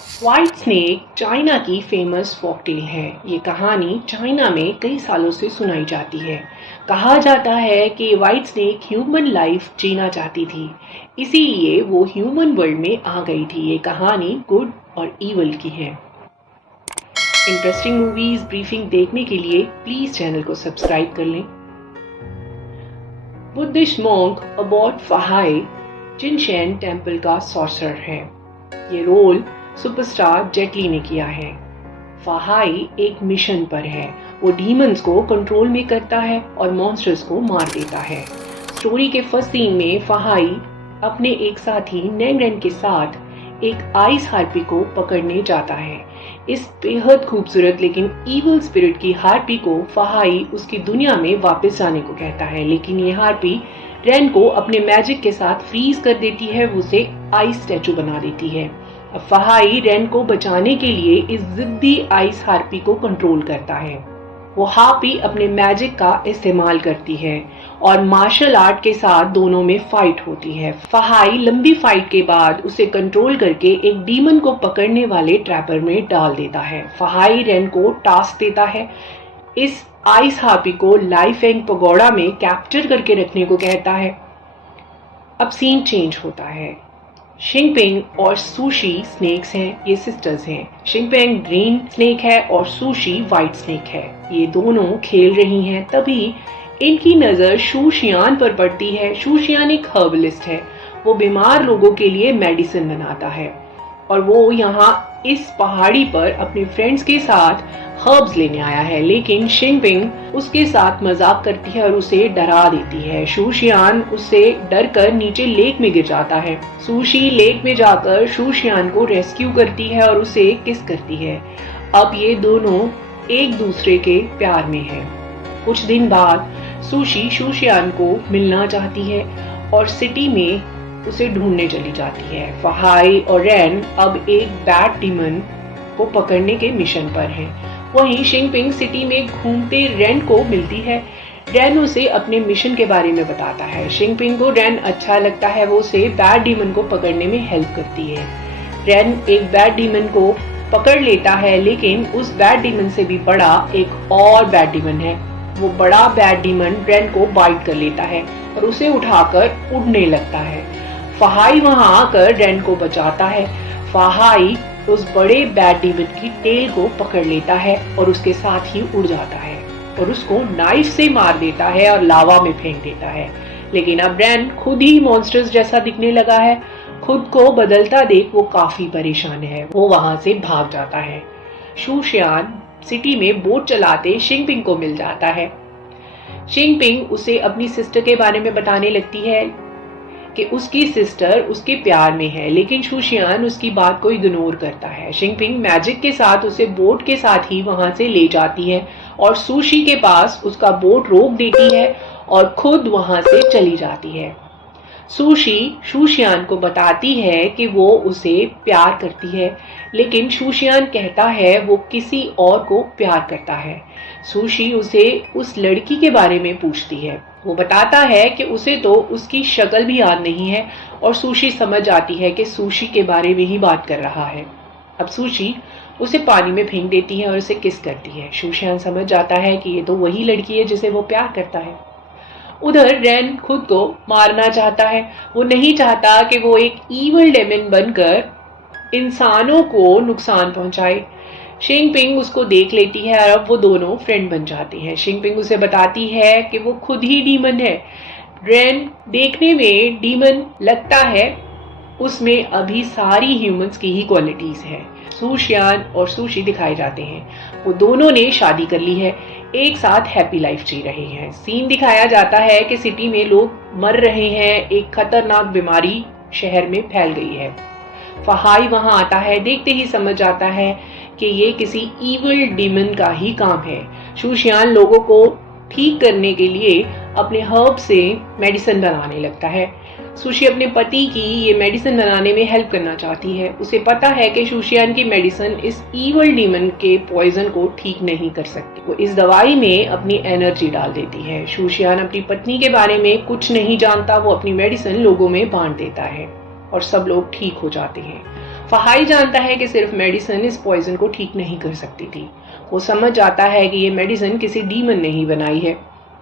White snake China की famous forktail है। ये कहानी चाइना में कई सालों से सुनाई जाती है। कहा जाता है कि व्हाइट स्नेक ह्यूमन लाइफ जीना चाहती थी, इसीलिए वो ह्यूमन वर्ल्ड में आ गई थी। ये कहानी गुड और इवल की है। इंटरेस्टिंग मूवीज ब्रीफिंग देखने के लिए प्लीज चैनल को सब्सक्राइब कर लें। बुद्धिस्ट मॉन्क अबॉट फहाई जिनशेन टेम्पल का सॉर्सरर है। ये रोल सुपरस्टार जेट ली ने किया है। फहाई एक मिशन पर है। वो डीमंस को कंट्रोल में करता है और मॉन्स्टर्स को मार देता है। स्टोरी के फर्स्ट सीन में फहाई अपने एक साथी नेंगरेन के साथ एक आइस हार्पी को पकड़ने जाता है। इस बेहद खूबसूरत लेकिन इवल स्पिरिट की हार्पी को फहाई उसकी दुनिया में वापस जाने को कहता है, लेकिन ये हार्पी रेन को अपने मैजिक के साथ फ्रीज कर देती है। उसे आइस स्टैचू बना देती है। अब फहाई रेन को बचाने के लिए इस जिद्दी आइस हार्पी को कंट्रोल करता है। वो हार्पी अपने मैजिक का इस्तेमाल करती है और मार्शल आर्ट के साथ दोनों में फाइट होती है। फहाई लंबी फाइट के बाद उसे कंट्रोल करके एक डीमन को पकड़ने वाले ट्रैपर में डाल देता है। फहाई रेन को टास्क देता है, इस आइस हार्पी को लाइफ एंड पगोड़ा में कैप्चर करके रखने को कहता है। अब सीन चेंज होता है। शिंगपिंग और सुशी स्नेक्स हैं, ये सिस्टर्स हैं। शिंगपिंग ग्रीन स्नेक है और सुशी व्हाइट स्नेक है। ये दोनों खेल रही हैं, तभी इनकी नजर शूशियान पर पड़ती है। शूशियान एक हर्बलिस्ट है। वो बीमार लोगों के लिए मेडिसिन बनाता है और वो यहाँ इस पहाड़ी पर अपने फ्रेंड्स के साथ हर्ब्स लेने आया है, लेकिन शिंगपिंग उसके साथ मजाक करती है और उसे डरा देती है। शूशियान उससे डर कर नीचे लेक में गिर जाता है। सुशी लेक में जाकर शूशियान को रेस्क्यू करती है और उसे किस करती है। अब ये दोनों एक दूसरे के प्यार में है। कुछ दिन बाद सुशी शूशियान को मिलना चाहती है और सिटी में उसे ढूंढने चली जाती है। फहाई और रेन अब एक बैड डीमन को पकड़ने के मिशन पर हैं। वहीं शिंगपिंग सिटी में घूमते रेन को मिलती है। रेन उसे अपने मिशन के बारे में बताता है। शिंगपिंग को रेन अच्छा लगता है, वो उसे बैड डीमन को पकड़ने में हेल्प करती है। रेन एक बैड डीमन को पकड़ लेता है, लेकिन उस बैड डीमन से भी बड़ा एक और बैड डीमन है। वो बड़ा बैड डीमन रेन को बाइट कर लेता है और उसे उठाकर उड़ने लगता है। फहाई वहां आकर रेन को बचाता है। फहाई उस बड़े बैड डीमन की टेल को पकड़ लेता है और उसके साथ ही उड़ जाता है और उसको नाइफ से मार देता है और लावा में फेंक देता है। लेकिन अब रेन खुद ही मॉन्स्टर्स जैसा दिखने लगा है। खुद को बदलता देख वो काफी परेशान है। वो वहां से भाग जाता है। शूशियान सिटी में बोट चलाते शिंगपिंग को मिल जाता है। शिंगपिंग उसे अपनी सिस्टर के बारे में बताने लगती है कि उसकी सिस्टर उसके प्यार में है, लेकिन शूशियान उसकी बात को इग्नोर करता है। शिंगपिंग मैजिक के साथ उसे बोट के साथ ही वहां से ले जाती है और सुशी के पास उसका बोट रोक देती है और खुद वहां से चली जाती है। सुशी शूशियान को बताती है कि वो उसे प्यार करती है, लेकिन शूशियान कहता है वो किसी और को प्यार करता है। सुशी उसे उस लड़की के बारे में पूछती है। वो बताता है कि उसे तो उसकी शक्ल भी याद नहीं है और सुशी समझ आती है कि सुशी के बारे में ही बात कर रहा है। अब सुशी उसे पानी में फेंक देती है और उसे किस करती है। शूशियान समझ जाता है कि ये तो वही लड़की है जिसे वो प्यार करता है। उधर रेन खुद को मारना चाहता है। वो नहीं चाहता कि वो एक ईवल डेमन बनकर इंसानों को नुकसान पहुंचाए। शिंगपिंग उसको देख लेती है और अब वो दोनों फ्रेंड बन जाती हैं। शिंगपिंग उसे बताती है कि वो खुद ही डीमन है। रेन देखने में डीमन लगता है, उसमें अभी सारी ह्यूमंस की ही क्वालिटीज हैं। सुशियान और सुशी दिखाए जाते हैं। वो दोनों ने शादी कर ली है, एक साथ हैप्पी लाइफ जी रहे हैं। सीन दिखाया जाता है कि सिटी में लोग मर रहे हैं। एक खतरनाक बीमारी शहर में फैल गई है। फहाई वहां आता है। देखते ही समझ आता है कि ये किसी इविल डीमन का ही काम है। शूशियान लोगों को ठीक करने के लिए अपने हर्ब से मेडिसिन बनाने लगता है। सुशी अपने पति की ये मेडिसिन बनाने में हेल्प करना चाहती है। उसे पता है कि शूशियान की मेडिसिन इस इविल डीमन के पॉइजन को ठीक नहीं कर सकती। वो इस दवाई में अपनी एनर्जी डाल देती है। शूशियान अपनी पत्नी के बारे में कुछ नहीं जानता। वो अपनी मेडिसिन लोगों में बांट देता है और सब लोग ठीक हो जाते हैं। फहाई जानता है कि सिर्फ मेडिसिन इस पॉइजन को ठीक नहीं कर सकती थी। वो समझ जाता है कि ये मेडिसिन किसी डीमन ने ही बनाई है।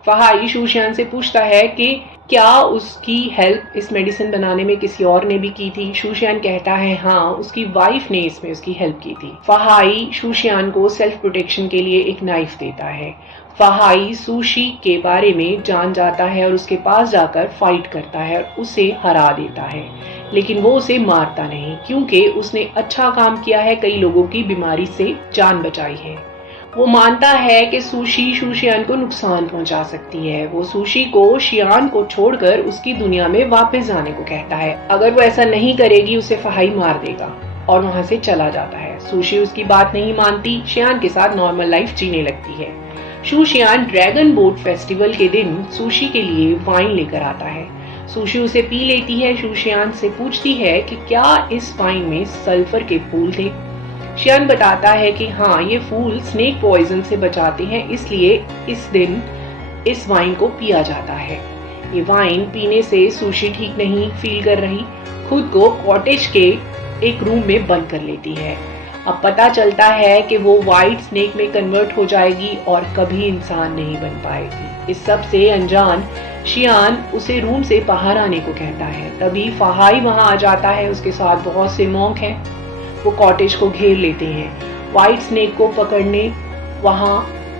फहाई शूशियान से पूछता है कि क्या उसकी हेल्प इस मेडिसिन बनाने में किसी और ने भी की थी। शूशियान कहता है हाँ, उसकी वाइफ ने इसमें उसकी हेल्प की थी। फहाई शूशियान को सेल्फ प्रोटेक्शन के लिए एक नाइफ देता है। फहाई सुशी के बारे में जान जाता है और उसके पास जाकर फाइट करता है और उसे हरा देता है, लेकिन वो उसे मारता नहीं क्योंकि उसने अच्छा काम किया है, कई लोगों की बीमारी से जान बचाई है। वो मानता है कि सुशी शूशियान को नुकसान पहुंचा सकती है। वो सुशी को शियान को छोड़कर उसकी दुनिया में वापस जाने को कहता है। अगर वो ऐसा नहीं करेगी उसे फहाई मार देगा और वहां से चला जाता है। सुशी उसकी बात नहीं मानती, शियान के साथ नॉर्मल लाइफ जीने लगती है। शूशियान ड्रैगन बोट फेस्टिवल के दिन सुशी के लिए वाइन लेकर आता है। सुशी उसे पी लेती है। शूशियान से पूछती है कि क्या इस वाइन में सल्फर के फूल थे। शियान बताता है कि हाँ, ये फूल स्नेक पॉइजन से बचाते हैं, इसलिए इस दिन इस वाइन को पिया जाता है। ये वाइन पीने से सुशी ठीक नहीं फील कर रही, खुद को कॉटेज के एक रूम में बंद कर लेती है। अब पता चलता है कि वो व्हाइट स्नेक में कन्वर्ट हो जाएगी और कभी इंसान नहीं बन पाएगी। इस सब से अनजान शियान उसे रूम से बाहर आने को कहता है। तभी फहाई वहां आ जाता है, उसके साथ बहुत से मॉन्क हैं। वो कॉटेज को घेर लेते हैं। व्हाइट स्नेक को पकड़ने वहां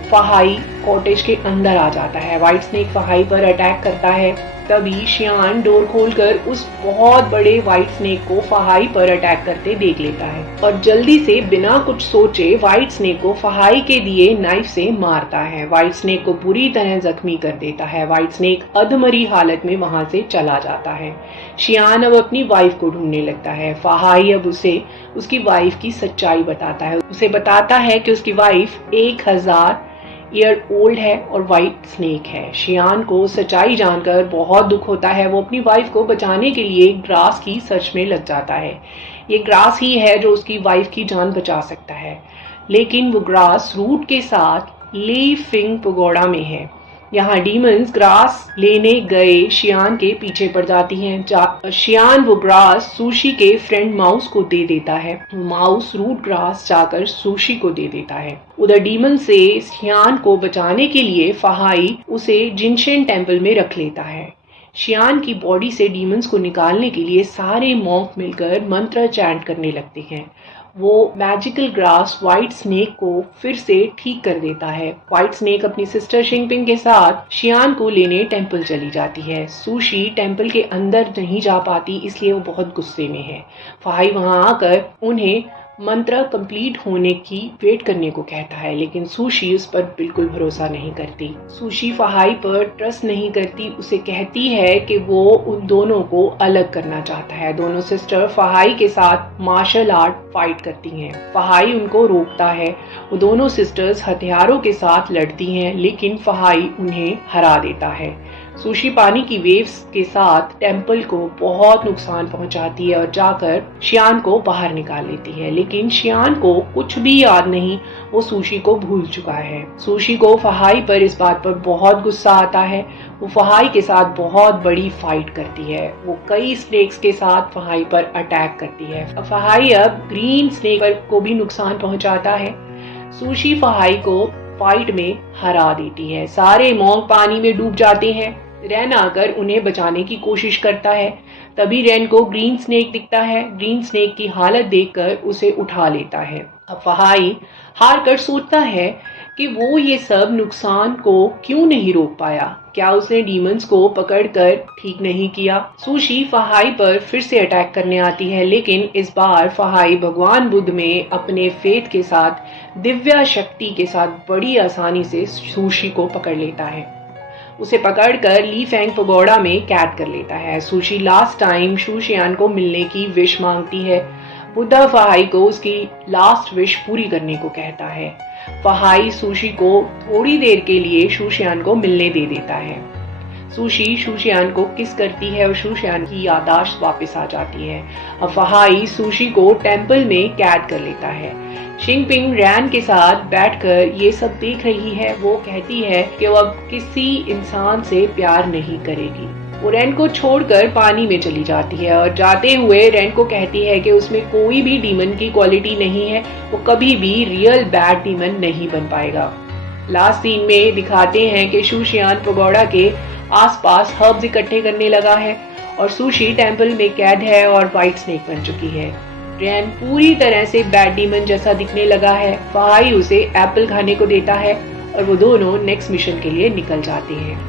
फहाई कॉटेज के अंदर आ जाता है। व्हाइट स्नेक फहाई पर अटैक करता है। तभी शियान डोर खोलकर उस बहुत बड़े व्हाइट स्नेक को फहाई पर अटैक करते देख लेता है और जल्दी से बिना कुछ सोचे व्हाइट स्नेक को फहाई के दिए नाइफ से मारता है। व्हाइट स्नेक को बुरी तरह जख्मी कर देता है। व्हाइट स्नेक अधमरी हालत में वहां से चला जाता है। शियान अब अपनी वाइफ को ढूंढने लगता है। फहाई अब उसे उसकी वाइफ की सच्चाई बताता है। उसे बताता है कि उसकी वाइफ 1000 ईयर ओल्ड है और व्हाइट स्नेक है। शियान को सच्चाई जानकर बहुत दुख होता है। वो अपनी वाइफ को बचाने के लिए ग्रास की सर्च में लग जाता है। ये ग्रास ही है जो उसकी वाइफ की जान बचा सकता है, लेकिन वो ग्रास रूट के साथ ली फिंग पगोड़ा में है। यहाँ डीमंस ग्रास लेने गए शियान के पीछे पड़ जाती हैं। शियान वो ग्रास सुशी के फ्रेंड माउस को दे देता है। माउस रूट ग्रास जाकर सुशी को दे देता है। उधर डीमन से शियान को बचाने के लिए फहाई उसे जिनशेन टेम्पल में रख लेता है। शियान की बॉडी से डीमंस को निकालने के लिए सारे मॉन्क मिलकर मंत्र चैंट करने लगते हैं। वो मैजिकल ग्रास व्हाइट स्नेक को फिर से ठीक कर देता है। व्हाइट स्नेक अपनी सिस्टर शिंगपिंग के साथ शियान को लेने टेंपल चली जाती है। सुशी टेंपल के अंदर नहीं जा पाती, इसलिए वो बहुत गुस्से में है। फहाई वहां आकर उन्हें मंत्र कंप्लीट होने की वेट करने को कहता है, लेकिन सुशी उस पर बिल्कुल भरोसा नहीं करती। सुशी फहाई पर ट्रस्ट नहीं करती। उसे कहती है कि वो उन दोनों को अलग करना चाहता है। दोनों सिस्टर फहाई के साथ मार्शल आर्ट फाइट करती हैं। फहाई उनको रोकता है। वो दोनों सिस्टर्स हथियारों के साथ लड़ती हैं, लेकिन फहाई उन्हें हरा देता है। सुशी पानी की वेव्स के साथ टेंपल को बहुत नुकसान पहुंचाती है और जाकर शियान को बाहर निकाल लेती है, लेकिन शियान को कुछ भी याद नहीं। वो सुशी को भूल चुका है। सुशी को फहाई पर इस बात पर बहुत गुस्सा आता है। वो फहाई के साथ बहुत बड़ी फाइट करती है। वो कई स्नेक्स के साथ फहाई पर अटैक करती है। फहाई अब ग्रीन स्नेक को भी नुकसान पहुंचाता है। सुशी फहाई को फाइट में हरा देती है। सारे मॉन्क पानी में डूब जाते हैं। रेन आकर उन्हें बचाने की कोशिश करता है। तभी रेन को ग्रीन स्नेक दिखता है। ग्रीन स्नेक की हालत देखकर उसे उठा लेता है। अब फहाई हार कर सोचता है कि वो ये सब नुकसान को क्यों नहीं रोक पाया। क्या उसने डीमंस को पकड़कर ठीक नहीं किया। सुशी फहाई पर फिर से अटैक करने आती है, लेकिन इस बार फहाई भगवान बुद्ध में अपने फेथ के साथ दिव्या शक्ति के साथ बड़ी आसानी से सुशी को पकड़ लेता है। उसे पकड़कर ली फेंग पगोड़ा में कैद कर लेता है। सुशी लास्ट टाइम शूशियान को मिलने की विश मांगती है। बुद्धा फहाई को उसकी लास्ट विश पूरी करने को कहता है। फहाई सुशी को थोड़ी देर के लिए शूशियान को मिलने दे देता है। सुशी शूशियान को किस करती है और शूशियान की याददाश्त वापस आ जाती है। अब फहाई सुशी को टेंपल में कैद कर लेता है। शिंगपिंग रैन के साथ बैठकर ये सब देख रही है। वो कहती है कि वो अब किसी इंसान से प्यार नहीं करेगी। वो रेन को छोड़कर पानी में चली जाती है और जाते हुए रेन को कहती है कि उसमें कोई भी डीमन की क्वालिटी नहीं है, वो कभी भी रियल बैड डीमन नहीं बन पाएगा। लास्ट सीन में दिखाते हैं कि शूशियान पगोड़ा के आसपास हर्ब्स इकट्ठे करने लगा है और सुशी टेंपल में कैद है और व्हाइट स्नेक बन चुकी है। रेन पूरी तरह से बैड डीमन जैसा दिखने लगा है। फहाई उसे एप्पल खाने को देता है और वो दोनों नेक्स्ट मिशन के लिए निकल जाते हैं।